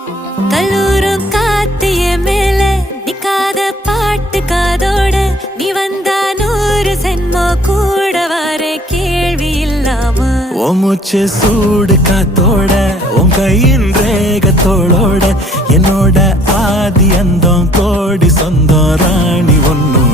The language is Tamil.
கல்லூரும் காத்திய மேல நிக்காத பாட்டு காதோட நீ வந்தா 100 சென்மோ கூட வர கேள்வி இல்லாம மூச்சு சூடு காத்தோட உன் கையின் ரேகத்தோளோட என்னோட ஆதி அந்தம் கோடி சொந்தம் ராணி ஒன்னும்